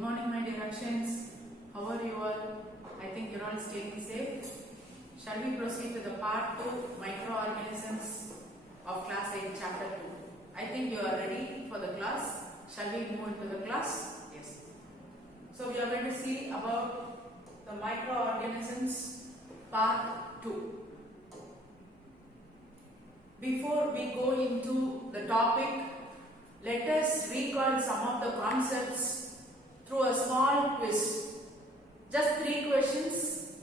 Good morning, my dear Akshans. How are you all? I think you're all staying safe. Shall we proceed to the part 2, microorganisms of class 8, chapter 2? I think you are ready for the class. Shall we move into the class? Yes. So we are going to see about the microorganisms part 2. Before we go into the topic, let us recall some of the concepts through a small quiz. Just 3 questions.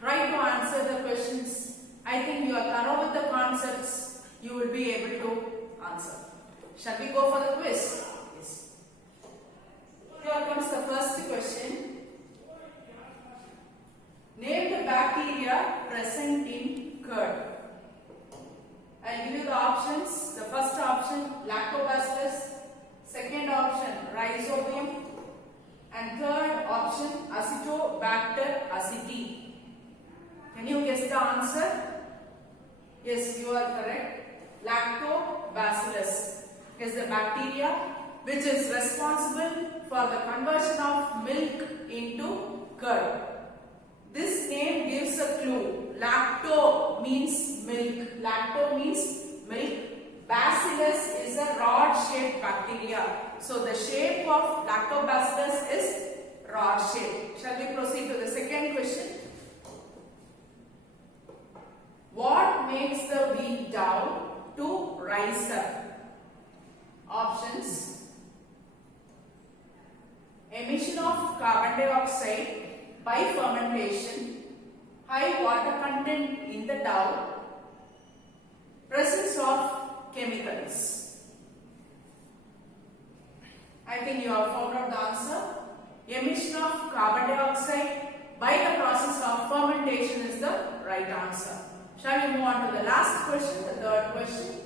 Try to answer the questions. I think you are thorough with the concepts. You will be able to answer. Shall we go for the quiz? Yes. Here comes the first question. Name the bacteria present in curd. I'll give you the options. The first option, Lactobacillus. Second option, Rhizobium. And third option, Acetobacter aceti. Can you guess the answer? Yes, you are correct. Lactobacillus is the bacteria which is responsible for the conversion of milk into curd. This name gives a clue. Lacto means milk. Lacto means milk. Bacillus is a rod-shaped bacteria. So the shape of Lactobacillus is rod shape. Shall we proceed to the second question? What makes the wheat dough to rise up? Options. Emission of carbon dioxide by fermentation, high water content in the dough, presence of chemicals. I think you have found out the answer. Emission of carbon dioxide by the process of fermentation is the right answer. Shall we move on to the last question, the third question?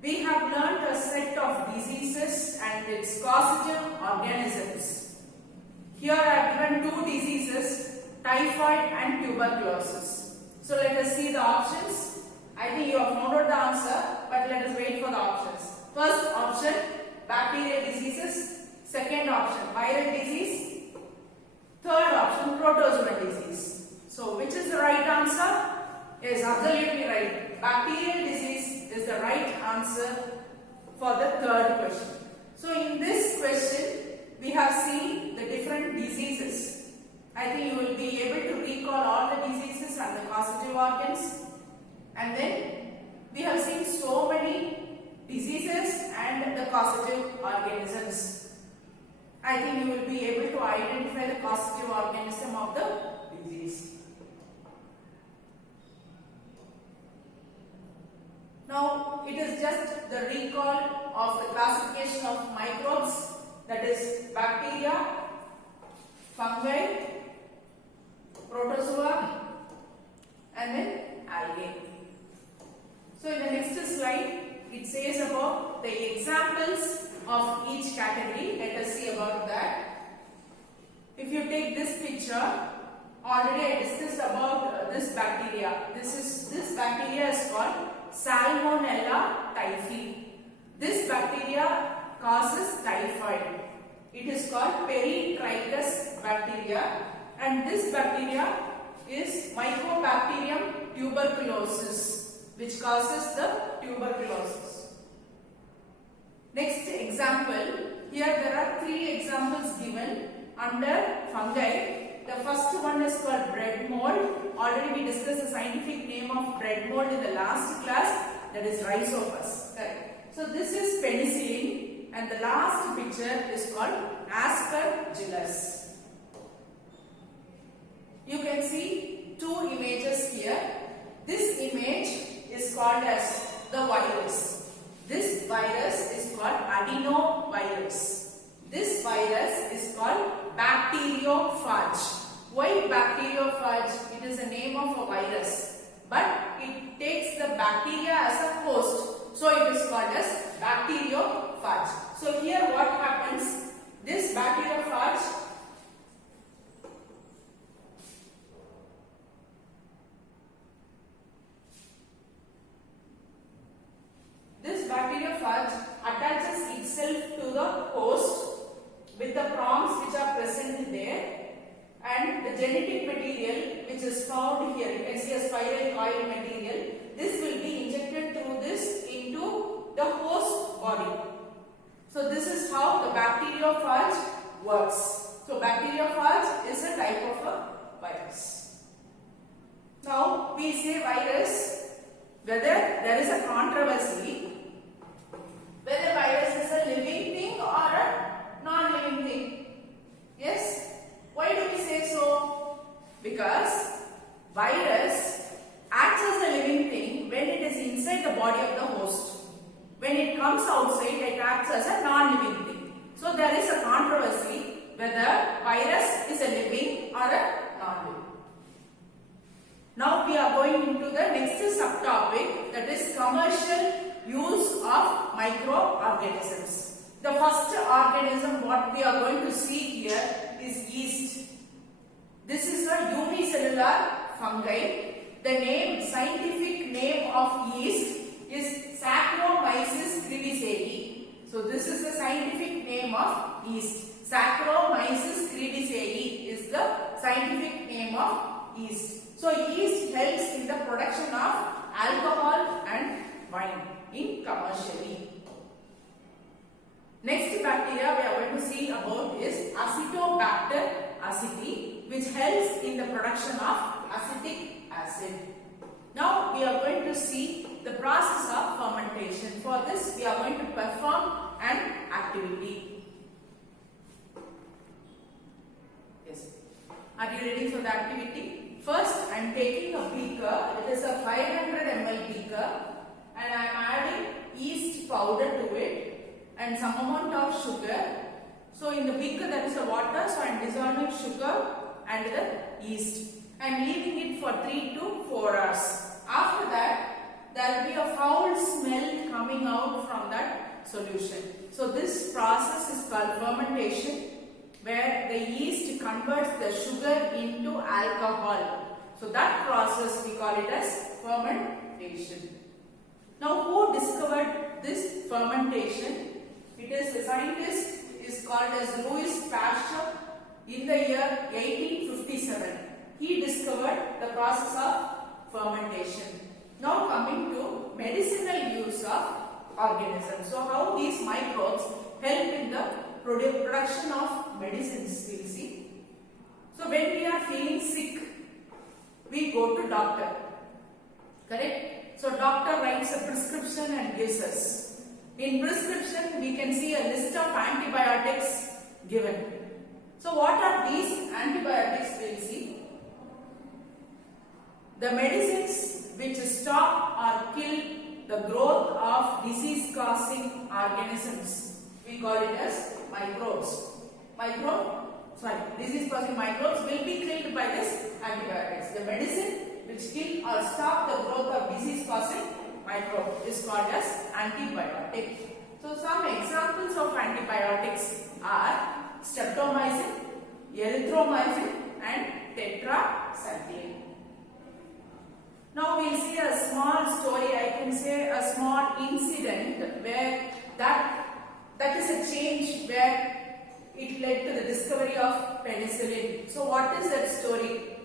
We have learned a set of diseases and its causative organisms. Here I have given 2 diseases, typhoid and tuberculosis. So let us see the options. I think you have found out the answer, but let us wait for the options. First option, bacterial diseases. Second option, viral disease. Third option, protozoal disease. So which is the right answer? Yes, absolutely right. Bacterial disease is the right answer for the third question. So in this question, we have seen the different diseases. I think you will be able to recall all the diseases and the causative organs. And then we have seen so many diseases and the causative organisms. I think you will be able to identify the causative organism of the disease. Now it is just the recall of the classification of microbes, that is bacteria, fungi, protozoa and then algae. So in the next slide it says about the examples of each category. Let us see about that. If you take this picture, already I discussed about this bacteria. This bacteria is called Salmonella typhi. This bacteria causes typhoid. It is called Peritrichus bacteria, and this bacteria is Mycobacterium tuberculosis, which causes the tuberculosis. Next example, here there are 3 examples given under fungi. The first one is called bread mold. Already we discussed the scientific name of bread mold in the last class, that is Rhizopus. Correct. So this is penicillin, and the last picture is called Aspergillus. You can see 2 images here. This image is called as the virus. This virus is called adenovirus. This virus is called bacteriophage. Why bacteriophage? It is the name of a virus, but it takes the bacteria as a host. So it is called as bacteriophage. So here what happens? This bacteriophage attaches itself to the host with the and the genetic material which is found here, you can see a spiral coil material, this will be injected through this into the host body. So this is how the bacteriophage works. So bacteriophage is a type of a virus. Now we say virus, whether there is a controversy whether virus is a living thing or a non-living thing. Yes? Why do we say so? Because virus acts as a living thing when it is inside the body of the host. When it comes outside, it acts as a non-living thing. So there is a controversy whether virus is a living or a non-living. Now we are going into the next subtopic, that is commercial use of microorganisms. The first organism what we are going to see here is yeast. This is a unicellular fungi. The scientific name of yeast is Saccharomyces cerevisiae. So this is the scientific name of yeast. Saccharomyces cerevisiae is the scientific name of yeast. So yeast helps in the production of alcohol and wine in commercially. Next bacteria we are going to see about is Acetobacter aceti, which helps in the production of acetic acid. Now we are going to see the process of fermentation. For this we are going to perform an activity. Yes. Are you ready for the activity? First I am taking a beaker. It is a 500 ml beaker and I am adding yeast powder to it and some amount of sugar. So in the beaker there is a water, so I am dissolving sugar and the yeast. I am leaving it for 3 to 4 hours. After that, there will be a foul smell coming out from that solution. So this process is called fermentation, where the yeast converts the sugar into alcohol. So that process we call it as fermentation. Now who discovered this fermentation? It is a scientist is called as Louis Pasteur in the year 1857. He discovered the process of fermentation. Now coming to medicinal use of organisms. So how these microbes help in the production of medicines, we will see. So when we are feeling sick, we go to doctor. Correct? So doctor writes a prescription and gives us. In prescription, we can see a list of antibiotics given. So what are these antibiotics? We will see. The medicines which stop or kill the growth of disease-causing organisms, we call it as microbes. Disease-causing microbes will be killed by this antibiotics. The medicine which kill or stop the growth of disease-causing microbe is called as antibiotic. So some examples of antibiotics are streptomycin, erythromycin and tetracycline. Now we will see a small story, I can say a small incident where that is a change where it led to the discovery of penicillin. So what is that story?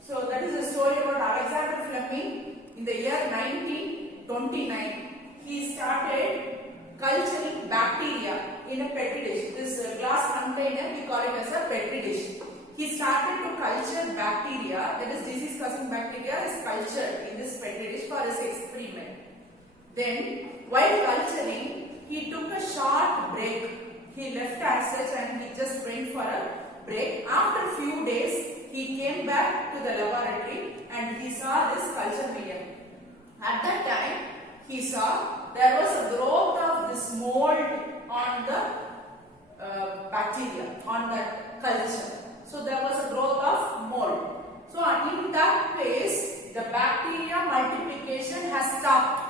So that is a story about Alexander Fleming in the year 1929. He started culturing bacteria in a petri dish. This glass container, we call it as a petri dish. He started to culture bacteria, that is disease-causing bacteria is cultured in this petri dish for his experiment. Then, while culturing, he took a short break. He left as such and he just went for a break. After a few days, he came back to the laboratory and he saw this culture medium. At that time, he saw there was a growth of this mold on the bacteria, on the culture. So there was a growth of mold. So in that phase, the bacteria multiplication has stopped.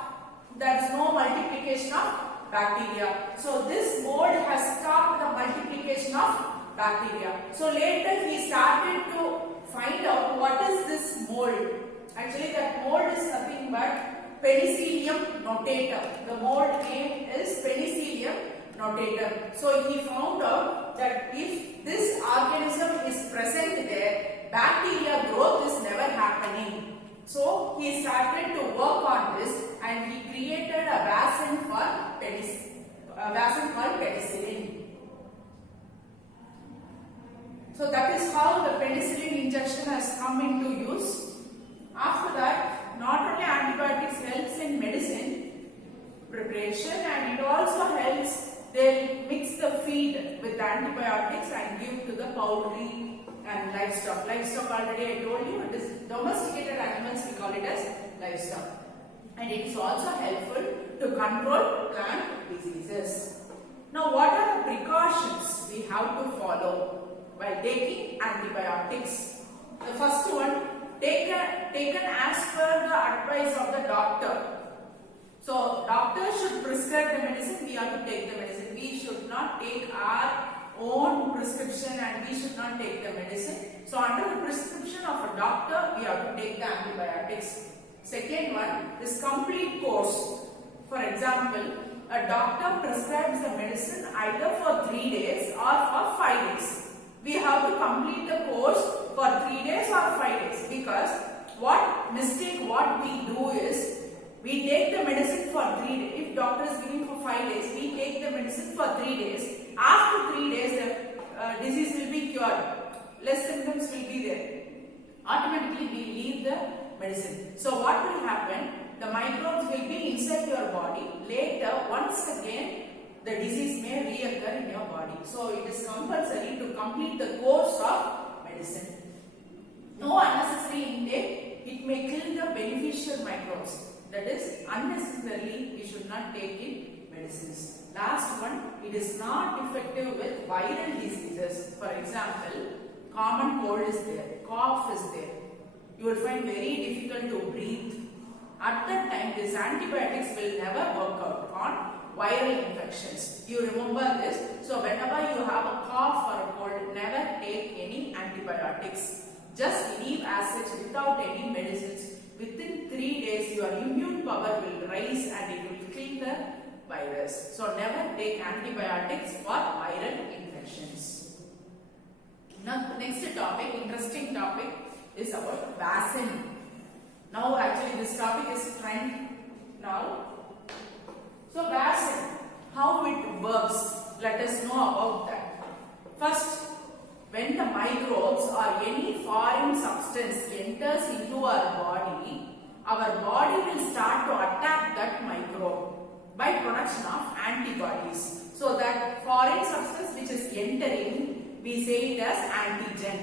There is no multiplication of bacteria. So this mold has stopped the multiplication of bacteria. So later he started to find out what is this mold. Actually that mold is nothing but Penicillium notatum. The mold name is Penicillium notatum. So he found out that if this organism is present there, So he started to work on this and he created a vaccine called penicillin. So that is how the penicillin injection has come into use. After that, not only antibiotics helps in medicine preparation, and it also helps, they mix the feed with antibiotics and give to the poultry and livestock. Livestock, already I told you, it is domesticated animals, we call it as livestock. And it is also helpful to control plant diseases. Now, what are the precautions we have to follow while taking antibiotics? The first one, taken as per the advice of the doctor. So, doctor should prescribe the medicine, we have to take the medicine. We should not take our own prescription and we should not take the medicine. So, under the prescription of a doctor, we have to take the antibiotics. Second one is complete course. For example, a doctor prescribes the medicine either for 3 days or for 5 days. We have to complete the course for 3 days or 5 days, because what we do is we take the medicine for 3 days. If doctor is giving for 5 days, we take the medicine for 3 days. After 3 days, the disease will be cured. Less symptoms will be there. Automatically, we leave the medicine. So, what will happen? The microbes will be inside your body. Later, once again, the disease may reoccur in your body. So, it is compulsory to complete the course of medicine. No unnecessary intake. It may kill the beneficial microbes. That is, unnecessarily we should not take in medicines. Last one, it is not effective with viral diseases. For example, common cold is there, cough is there. You will find very difficult to breathe. At that time, these antibiotics will never work out on viral infections. You remember this? So, whenever you have a cough or a cold, never take any antibiotics. Just leave as such without any medicines. Within 3 days, your immune power will rise and it will kill the virus. So, never take antibiotics for viral infections. Now, next topic, interesting topic, is about vaccine. Now, actually, this topic is trend now. So, vaccine, how it works, let us know about that. First, when the microbes or any foreign substance enters into our body will start to attack that microbe by production of antibodies. So that foreign substance which is entering, we say it as antigen.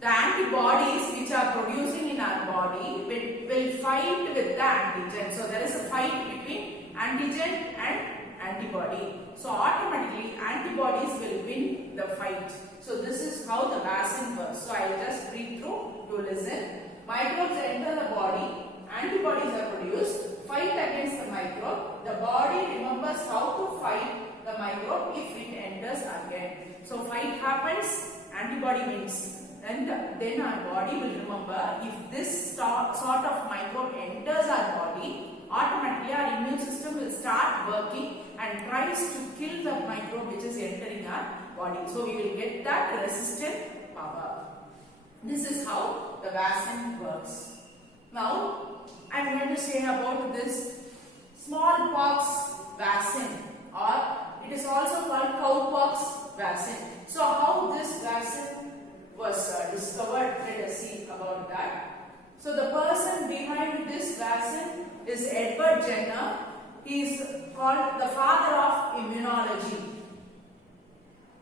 The antibodies which are producing in our body will fight with the antigen. So there is a fight between antigen and antibody. So automatically antibodies will win the fight. So this is how the vaccine works. So I will just read through, you listen. Microbes enter the body, antibodies are produced, fight against the microbe. The body remembers how to fight the microbe if it enters again. So fight happens, antibody wins. And then our body will remember, if this sort of microbe enters our body, automatically our immune system will start working and tries to kill the microbe which is entering our body. So we will get that resistant power. This is how the vaccine works. Now I am going to say about this smallpox vaccine, or it is also called cowpox vaccine. So how this vaccine was discovered, let us see about that. So the person behind this vaccine is Edward Jenner. He is called the father of immunology.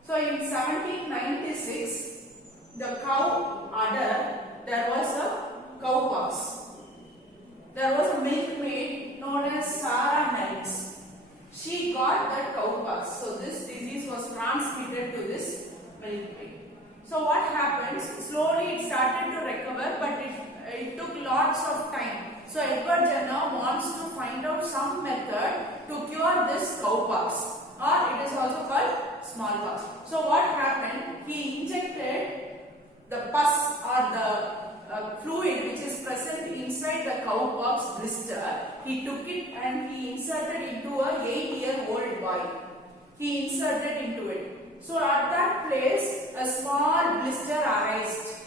So in 1796, the cow udder, there was a cowpox. There was a milkmaid known as Sarah Knight's. She got that cowpox. So this disease was transmitted to this milkmaid. So what happens? Slowly it started to recover, but it took lots of time. So Edward Jenner wants to find out some method to cure this cowpox, or it is also called smallpox. So what happened? He injected the pus or the fluid which is present inside the cowpox blister. He took it and he inserted into a 8-year-old boy. He inserted into it. So at that place, a small blister arose.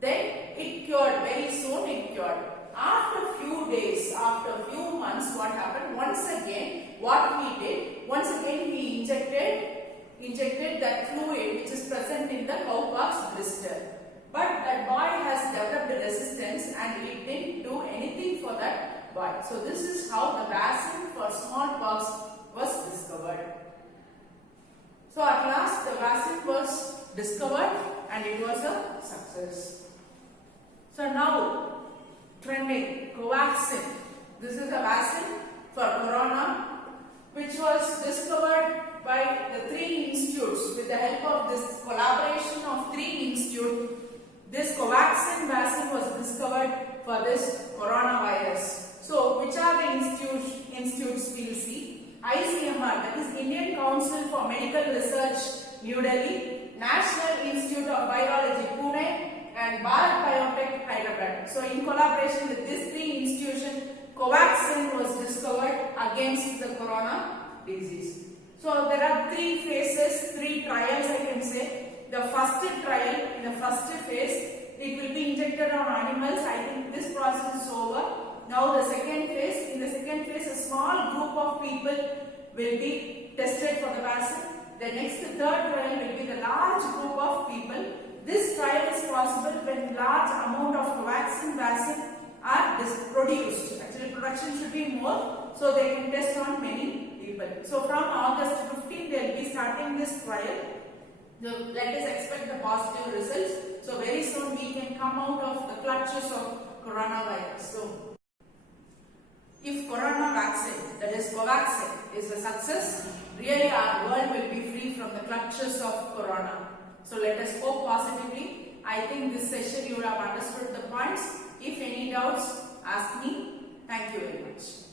Then it cured very soon. cured. After few days, after few months, what happened? Once again, what he did? Once again, he injected that fluid which is present in the cowpox blister. But that boy has developed resistance and it didn't do anything for that boy. So this is how the vaccine for smallpox was discovered. So at last the vaccine was discovered and it was a success. So now trending Covaxin. This is a vaccine for corona which was discovered by the 3 institutes with the help of this collaboration of 3 institutes. This Covaxin vaccine was discovered for this coronavirus. So which are the institutes we will see? ICMR, that is Indian Council for Medical Research, New Delhi, National Institute of Virology, Pune, and Bharat Biotech, Hyderabad. So in collaboration with these 3 institutions, Covaxin was discovered against the corona disease. So there are 3 phases, 3 trials I can say. The first trial, in the first phase, it will be injected on animals. I think this process is over. Now the second phase, in the second phase, a small group of people will be tested for the vaccine. The next third trial will be the large group of people. This trial is possible when large amount of vaccine are produced. Actually, production should be more, so they can test on many people. So from August 15, they will be starting this trial. So let us expect the positive results. So very soon we can come out of the clutches of coronavirus. So if corona vaccine, that is Covaxin, is a success, really our world will be free from the clutches of corona. So let us hope positively. I think this session you have understood the points. If any doubts, ask me. Thank you very much.